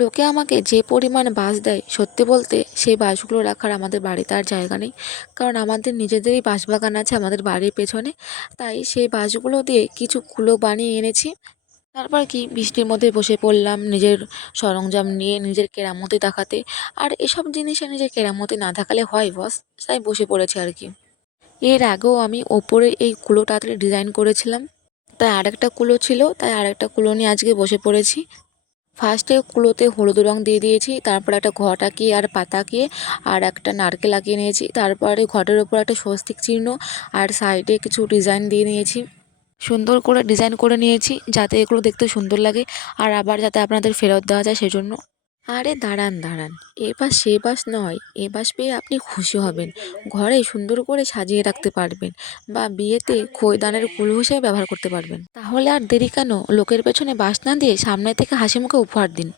লোকে আমাকে যে পরিমাণ বাস দেয়, সত্যি বলতে সেই বাসগুলো রাখার আমাদের বাড়িতে আর জায়গা নেই। কারণ আমাদের নিজেদেরই বাঁশবাগান আছে আমাদের বাড়ির পেছনে। তাই সেই বাঁশগুলো দিয়ে কিছু কুলো বানিয়ে এনেছি। তারপর কি বৃষ্টির মধ্যে বসে পড়লাম নিজের সরঞ্জাম নিয়ে নিজের কেরামতি দেখাতে। আর এসব জিনিসে নিজের কেরামতি না দেখালে হয় বস? তাই বসে পড়েছি আর কি। এর আগেও আমি ওপরে এই কুলোটাতে ডিজাইন করেছিলাম, তাই আরেকটা কুলো ছিল, তাই আরেকটা কুলো নিয়ে আজকে বসে পড়েছি। ফার্স্টে কুলোতে হলুদ রং দিয়ে দিয়েছি, তারপর একটা ঘট আঁকিয়ে আর পাতা আঁকিয়ে আর একটা নারকেল আঁকিয়ে নিয়েছি। তারপরে ঘটের ওপর একটা স্বস্তিক চিহ্ন আর সাইডে কিছু ডিজাইন দিয়ে নিয়েছি। সুন্দর করে ডিজাইন করে নিয়েছি যাতে এগুলো দেখতে সুন্দর লাগে আর আবার যাতে আপনাদের ফেরত দেওয়া যায় সেজন্য। আরে দাঁড়ান দাঁড়ান, এ বাস সে বাস নয়, এ বাস পেয়ে আপনি খুশি হবেন। ঘরে সুন্দর করে সাজিয়ে রাখতে পারবেন বা বিয়েতে খইদানের কুলো হিসেবে ব্যবহার করতে পারবেন। তাহলে আর দেরি কেন, লোকের পেছনে বাস না দিয়ে সামনে থেকে হাসি মুখে উপহার দিন।